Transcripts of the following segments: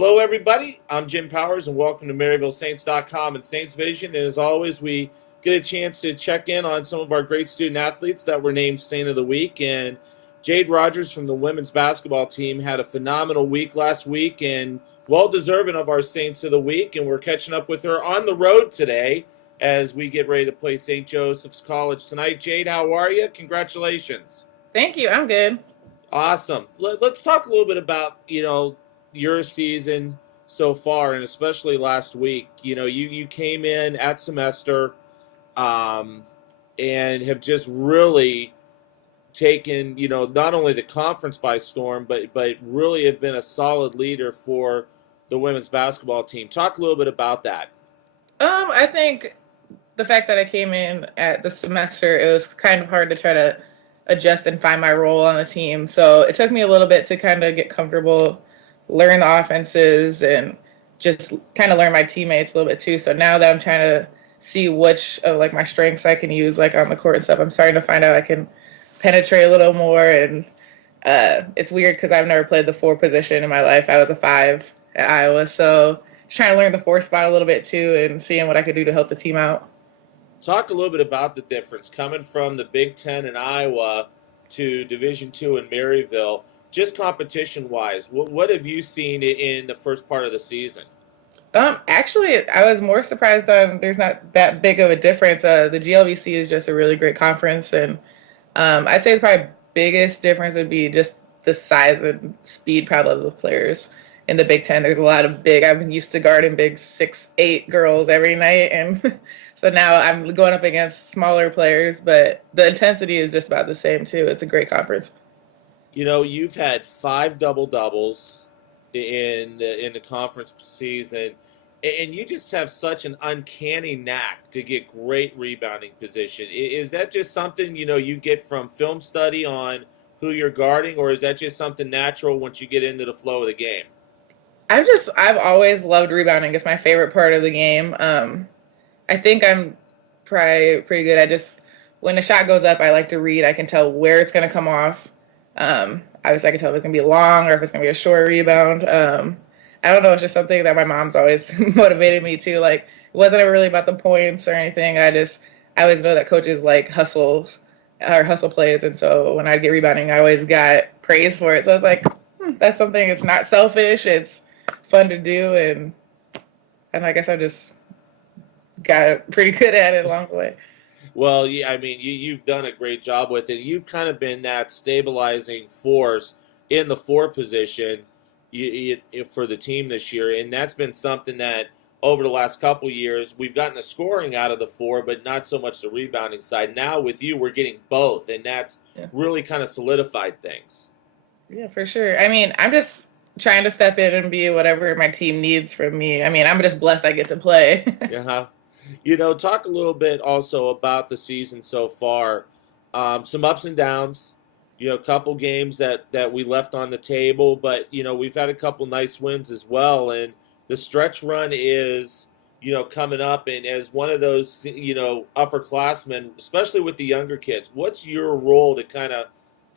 Hello, everybody. I'm Jim Powers, and welcome to MaryvilleSaints.com and SaintsVision. And as always, we get a chance to check in on some of our great student athletes that were named Saint of the Week. And Jade Rogers from the women's basketball team had a phenomenal week last week and well deserving of our Saints of the Week. And we're catching up with her on the road today as we get ready to play St. Joseph's College tonight. Jade, how are you? Congratulations. Thank you. I'm good. Awesome. Let's talk a little bit about, your season so far, and especially last week. You came in at semester um, and have just really taken, not only the conference by storm, but really have been a solid leader for the women's basketball team. Talk a little bit about that. I think the fact that I came in at the semester, it was kind of hard to try to adjust and find my role on the team. So it took me a little bit to kind of get comfortable, learn the offenses, and just kind of learn my teammates a little bit too. So now that I'm trying to see which of like my strengths I can use like on the court and stuff, I'm starting to find out I can penetrate a little more. And it's weird because I've never played the four position in my life. I was a five at Iowa, so just trying to learn the four spot a little bit too, and seeing what I could do to help the team out. Talk a little bit about the difference coming from the Big Ten in Iowa to Division II in Maryville. Just competition wise, what have you seen in the first part of the season? Actually, I was more surprised on there's not that big of a difference. The GLVC is just a really great conference, and I'd say the probably biggest difference would be just the size and speed probably of the players. In the Big Ten, there's a lot of big. I'm used to guarding big 6'8" girls every night, and so now I'm going up against smaller players, but the intensity is just about the same too. It's a great conference. You've had five double doubles in the conference season, and you just have such an uncanny knack to get great rebounding position. Is that just something you get from film study on who you're guarding, or is that just something natural once you get into the flow of the game? I've always loved rebounding. It's my favorite part of the game. I think I'm probably pretty good. I just when the shot goes up, I like to read. I can tell where it's going to come off. Obviously, I can tell if it's going to be long or if it's going to be a short rebound. I don't know. It's just something that my mom's always motivated me to. Like, it wasn't ever really about the points or anything. I always know that coaches like hustles or hustle plays. And so when I'd get rebounding, I always got praise for it. So I was like, that's something, it's not selfish. It's fun to do. And I guess I just got pretty good at it along the way. Well, yeah, I mean, you've done a great job with it. You've kind of been that stabilizing force in the four position for the team this year, and that's been something that over the last couple years we've gotten the scoring out of the four, but not so much the rebounding side. Now with you, we're getting both, and that's Yeah. really kind of solidified things. Yeah, for sure. I mean, I'm just trying to step in and be whatever my team needs from me. I mean, I'm just blessed I get to play. Yeah. Talk a little bit also about the season so far. Some ups and downs. A couple games that we left on the table, but we've had a couple nice wins as well. And the stretch run is coming up. And as one of those upperclassmen, especially with the younger kids, what's your role to kind of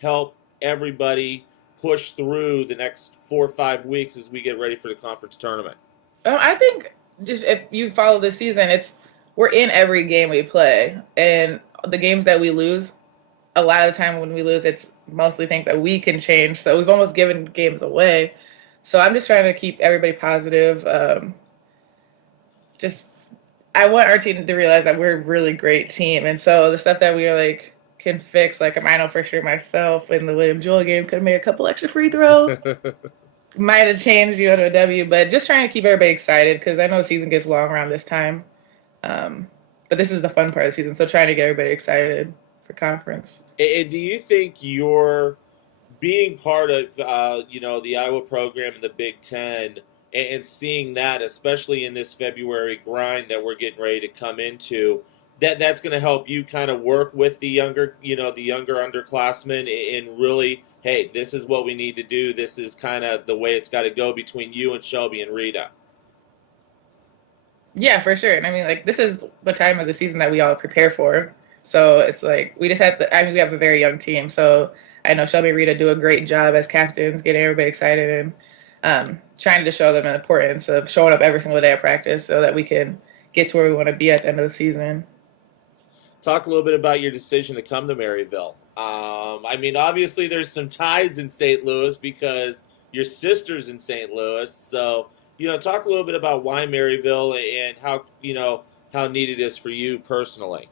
help everybody push through the next 4 or 5 weeks as we get ready for the conference tournament? I think just if you follow the season, we're in every game we play, and the games that we lose, a lot of the time when we lose, it's mostly things that we can change. So we've almost given games away. So I'm just trying to keep everybody positive. Just I want our team to realize that we're a really great team, and so the stuff that we like can fix, like I know for sure myself in the William Jewell game could have made a couple extra free throws. Might have changed, to a W, but just trying to keep everybody excited because I know the season gets long around this time. But this is the fun part of the season, so trying to get everybody excited for conference. And do you think you're being part of the Iowa program in the Big Ten and seeing that, especially in this February grind that we're getting ready to come into, that's going to help you kind of work with the younger underclassmen and really, hey, this is what we need to do. This is kind of the way it's got to go between you and Shelby and Rita. Yeah, for sure. And I mean, like, this is the time of the season that we all prepare for. So it's like we just have to. I mean, we have a very young team, so I know Shelby and Rita do a great job as captains, getting everybody excited. And trying to show them the importance of showing up every single day at practice so that we can get to where we want to be at the end of the season. Talk a little bit about your decision to come to Maryville. I mean, obviously, there's some ties in St. Louis because your sister's in St. Louis. So, talk a little bit about why Maryville and how how neat it is for you personally.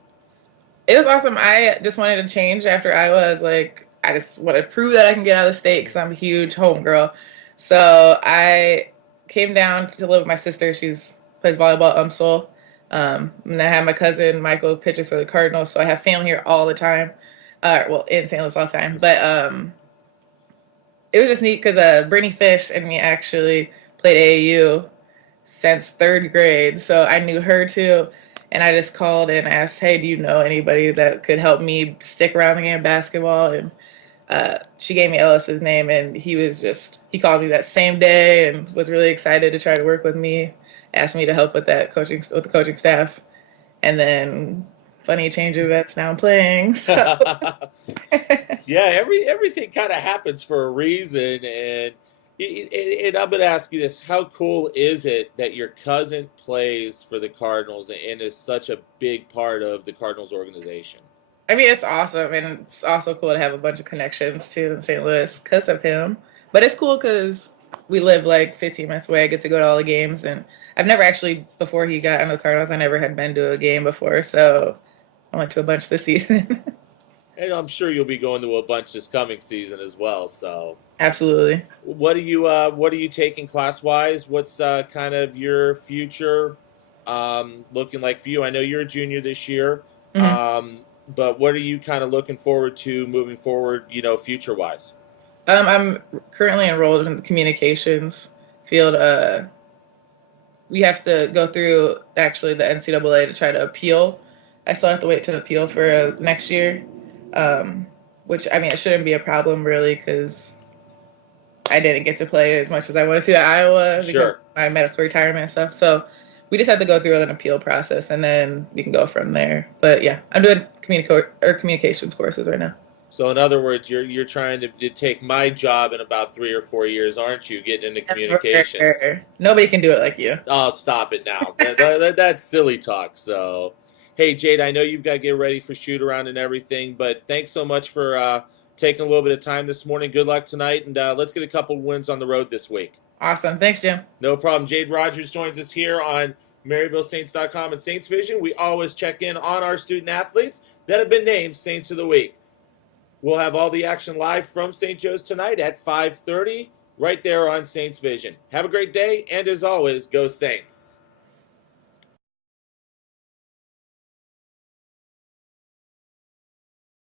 It was awesome. I just wanted to change after Iowa. I was like, I just want to prove that I can get out of the state because I'm a huge home girl. So I came down to live with my sister. She's plays volleyball at UMSL. And I have my cousin Michael pitches for the Cardinals. So I have family here all the time. Well, in St. Louis all the time. But it was just neat because Brittany Fish and me actually played AAU since third grade. So I knew her too. And I just called and asked, hey, do you know anybody that could help me stick around the game of basketball? And she gave me Ellis's name, and he called me that same day and was really excited to try to work with me, asked me to help with with the coaching staff. And then funny change of events, now I'm playing. So. Yeah, everything kind of happens for a reason, and I'm going to ask you this: how cool is it that your cousin plays for the Cardinals and is such a big part of the Cardinals organization? I mean, it's awesome, and it's also cool to have a bunch of connections too in St. Louis because of him. But it's cool because we live like 15 minutes away. I get to go to all the games, and I've never actually, before he got on the Cardinals, I never had been to a game before, so I went to a bunch this season. And I'm sure you'll be going to a bunch this coming season as well. So, Absolutely. what are you taking class wise? What's kind of your future looking like for you? I know you're a junior this year, Mhm. but what are you kind of looking forward to moving forward? Future wise. I'm currently enrolled in the communications field. We have to go through actually the NCAA to try to appeal. I still have to wait to appeal for next year, which I mean it shouldn't be a problem really because I didn't get to play as much as I wanted to at Iowa because of Sure. my medical retirement and stuff. So we just have to go through an appeal process and then we can go from there. But yeah, I'm doing communications courses right now. So in other words, you're trying to take my job in about 3 or 4 years, aren't you? Getting into communications. Never. Nobody can do it like you. Oh, stop it now. That's silly talk. So, hey, Jade, I know you've got to get ready for shoot around and everything, but thanks so much for taking a little bit of time this morning. Good luck tonight, and let's get a couple wins on the road this week. Awesome. Thanks, Jim. No problem. Jade Rogers joins us here on MaryvilleSaints.com and SaintsVision. We always check in on our student athletes that have been named Saints of the Week. We'll have all the action live from St. Joe's tonight at 5:30 right there on Saints Vision. Have a great day, and as always, go Saints.